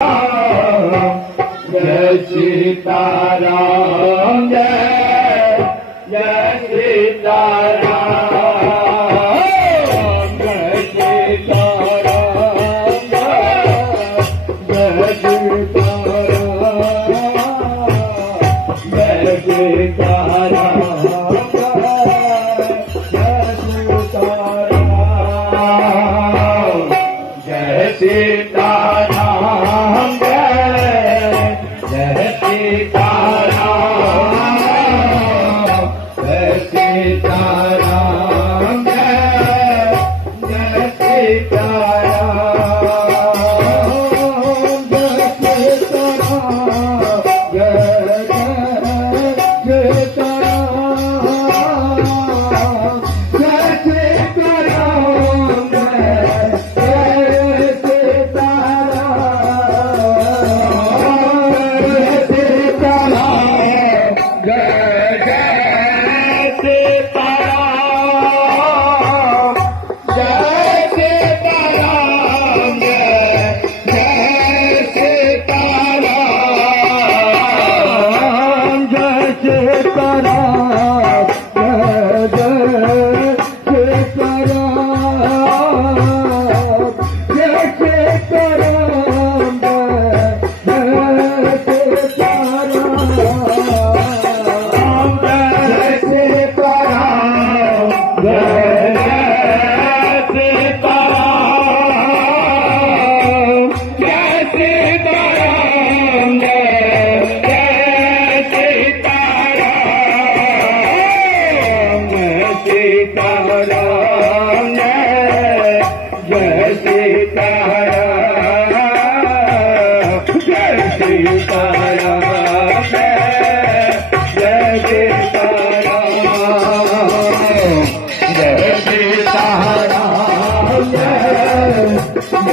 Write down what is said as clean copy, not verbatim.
जय सीताराम जय जय सीताराम जय सीताराम जय सीताराम जय सीताराम जय सीताराम जय सीताराम जय सीताराम जय सीताराम जय सीताराम जय सीताराम जय सीताराम जय सीताराम जय सीताराम जय सीताराम जय